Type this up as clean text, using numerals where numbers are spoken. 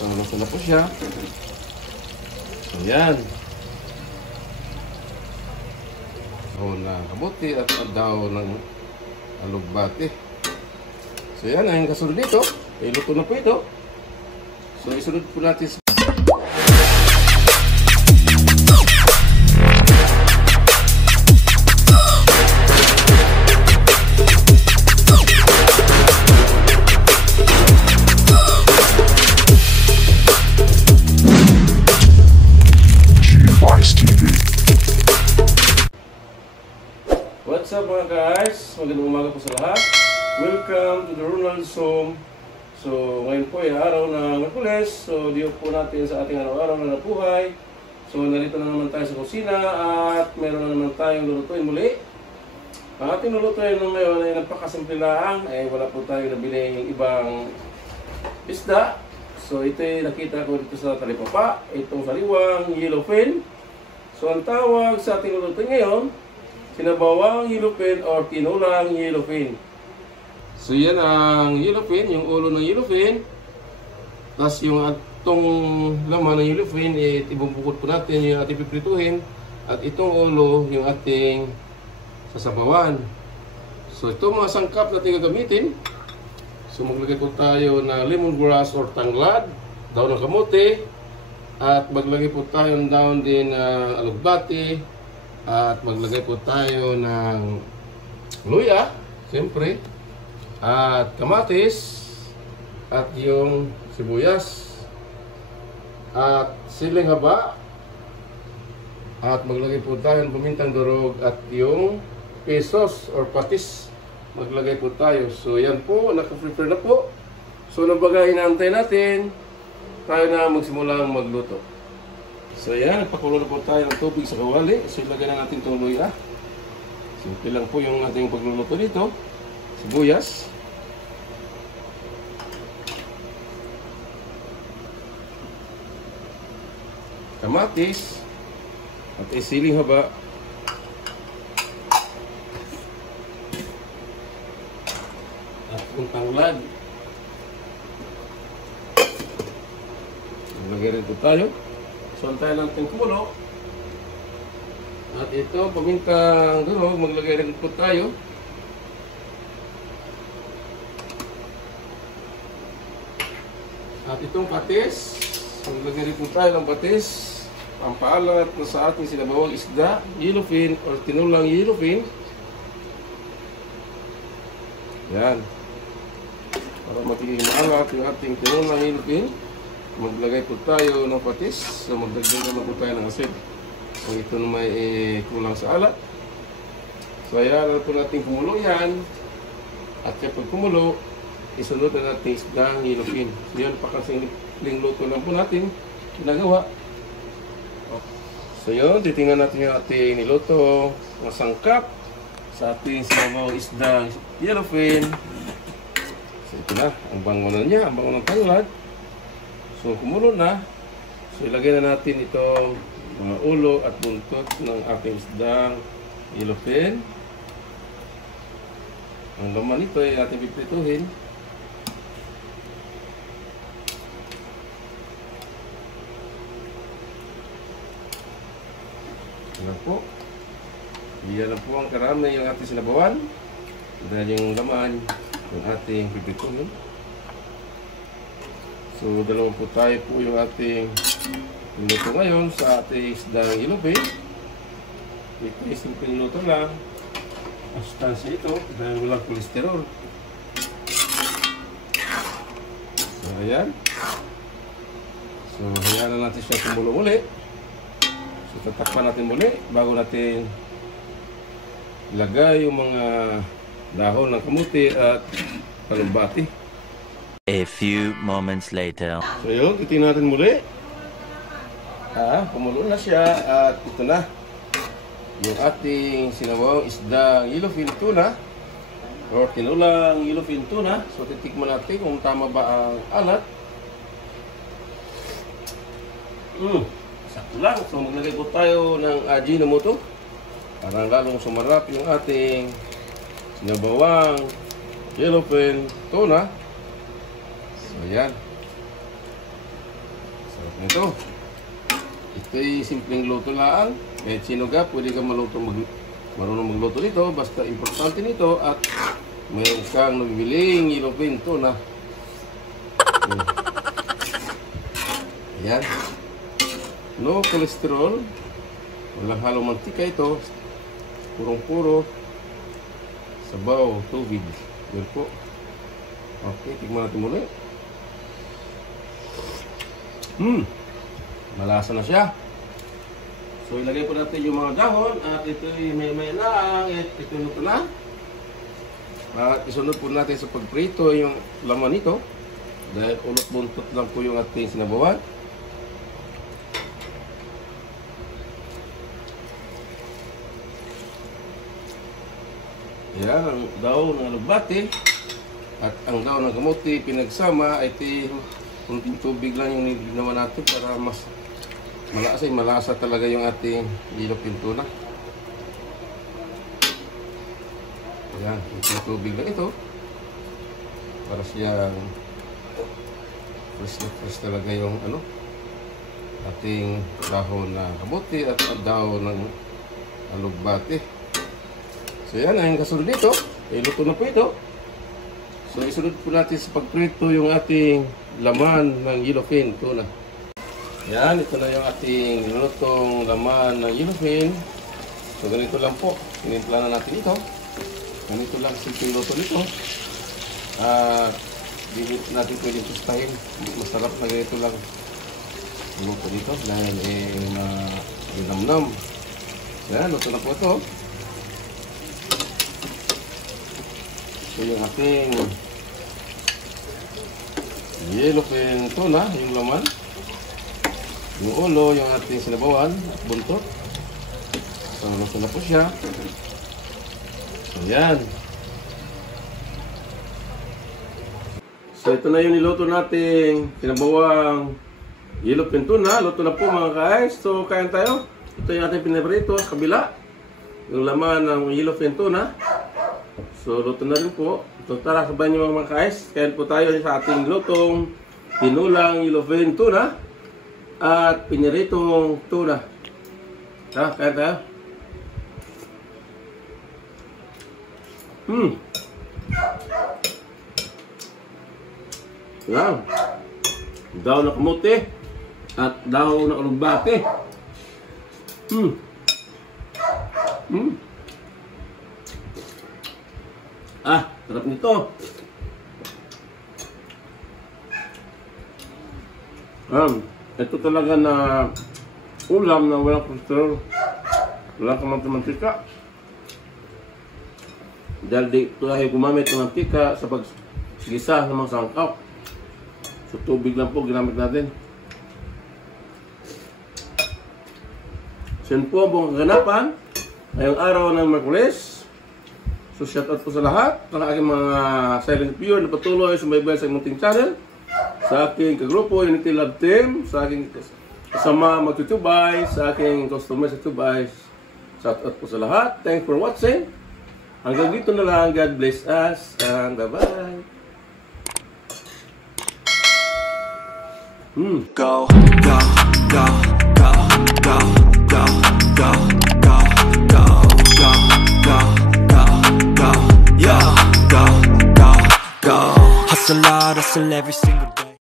So, nasa na po siya. So, yan. Dahon ng kamuti at dahon ng alugbati. So, yan. Ang kasunod dito. Luto na po ito. So, isunod po natin sa What's up mga guys? Magandang umaga po sa lahat. Welcome to the Ronald's Home. So ngayon po ay araw ng Miyerkules. So diyo po natin sa ating araw-araw na nabuhay. So narito na naman tayo sa kusina at meron na naman tayong lulutuin muli. Ang ating lulutuin ng ngayon ay napakasimple lang. Wala po tayo nabiling ibang isda. So ito ay nakita ko dito sa talipapa. Itong sariwang yellowfin. So ang tawag sa ating lulutuin ngayon, sinabawang yellowfin or tinulang yellowfin. So yan ang yellowfin, yung ulo ng yellowfin. Tapos yung atong laman ng yellowfin, ibubukod po natin yung ating piprituhin. At itong ulo, yung ating sasabawan. So ito mga sangkap natin gagamitin. So maglagay po tayo ng lemongrass or tanglad, daon ng kamote. At maglagay po tayo ng daon din ng alugbati. At maglagay po tayo ng luya, siyempre, at kamatis, at yung sibuyas, at siling haba, at maglagay po tayo ng pamintang durog, at yung pesos or patis, maglagay po tayo. So yan po, naka-prepare na po. So nabagay inaantay natin, tayo na magsimula magluto. So yan, nagpakulo na po tayo ng tubig sa kawali. So ilagay na natin itong luya. Simple lang po yung ating pagluluto dito. Sibuyas. Kamatis. At siling haba. At yung tanglad. Ilagay rin po tayo. So, antayin natin kumulo. At ito, pamintang durog, maglagay rin po tayo. At itong patis, maglagay rin po tayo ng patis. Pampaalat na sa ating sinabawang isda, yellowfin or tinulang yellowfin. Yan. Para magiging maalat yung ating tinulang yellowfin. Maglagay po tayo ng patis. So magdagdag naman po tayo ng asin. Kung ito na may kulang sa alat. So ayan po natin kumulo yan. At kapag kumulo, isunod na natin isdang yellowfin. So yan, pakasiling luto lang po natin ginagawa. So yun, titingnan natin yung ating niluto ng sangkap sa ating sinabawang isdang yellowfin. So ito na, ang bango na niya, ang bango ng tanglad. So kumulo na. So ilagay na natin itong mga ulo at buntot ng ating isdang yellowfin. Ang laman nito ay ating piprituhin. Yan po. Iyan lang po ang karami yung ating sinabawan. Dahil yung laman ng ating piprituhin. So, dalawa po tayo po yung ating niluto ngayon sa ating isdang yellowfin. Ito ay simple luto lang. Masustansya ito dahil walang kolesterol. So, ayan. So, hayaan na natin siya kumulo muli. So, tatakpan natin muli bago natin ilagay yung mga dahon ng kamuti at alugbati. A few moments later. So yun, titingnan natin muli. Kumulo na siya at ito na yung ating sinabawang isdang yellowfin tuna or tinulang yellowfin tuna. So titikman natin kung tama ba ang alat. Sakto lang. So maglagay po tayo ng Ajinomoto para lalong sumarap yung ating sinabawang yellowfin tuna. So yan. Ito. Ito'y simpleng luto lang. Kahit sino ka, pwede ka marunong magluto nito. Basta importante nito at mayroon kang nabibiling yellowfin tuna. Ayan. No cholesterol. Walang halong mantika ito. Purong-puro. Sabaw, tubig. Yan po. Okay, tignan natin muli. Malasa na siya. So, ilagay po natin yung mga dahon at ito'y may lang. Ito luto na. At isunod po natin sa pagprito yung laman nito. Dahil ulot-buntot lang po yung ating sinabawan. Yan, ang daw ng alugbati at ang daw ng kamote pinagsama ay kunting tubig lang yung ginawa natin para mas malasa talaga yung ating yellowfin tuna. Yan, kunting tubig lang ito para siyang fresh talaga yung ating dahon na kamote at dahon ng alugbati. So yan, ang kasunod nito, luto na po ito. So isunod po natin sa pagprito yung ating laman ng yellowfin tuna. Yan, ito na yung ating lutong laman ng yellowfin. So ganito lang po, tinimpla na natin ito. Ganito lang simple luto nito. Hindi natin pwedeng tustahin. Masarap na ganito lang luto nito dahil dinamnam. Yan, luto na po ito. So yung ating yellowfin tuna, yung laman, yung ulo, yung ating sinabawan at buntot. So luto na po siya. So yan. So ito na yung niluto nating sinabawang yellowfin tuna. Luto na po mga guys. So kain tayo. Ito yung ating pinaprito sa kabila. Yung laman ng yellowfin tuna. So, luto na rin po. So, tara, sabayan nyo mga guys. Kain po tayo sa ating lutong tinulang yellowfin tuna at piniritong tuna. Tara, kain tayo. Yan. Daw na kamote at daw na alugbate. Sarap nito. Ito talaga na ulam na walang cholesterol. Walang mantika. Dahil dito tayo gumamit ng mantika sa paggisa ng mga sangkap. So tubig lang po ginamit natin. So yun po ang buong kaganapan ngayong araw ng Merkules. So shoutout po sa lahat ng aking mga silent viewer na patuloy sumaybay sa munting channel, sa aking kagrupo Unity Love Team, sa aking kasama magtutubay, sa aking customer sa tubay. Shoutout po sa lahat. Thanks for watching. Hanggang dito na lang. God bless us and bye-bye. Go, go, go, go, go, go, go, go, go, go, go, go, go, yeah, go, go, go. Hustle hard, hustle every single day.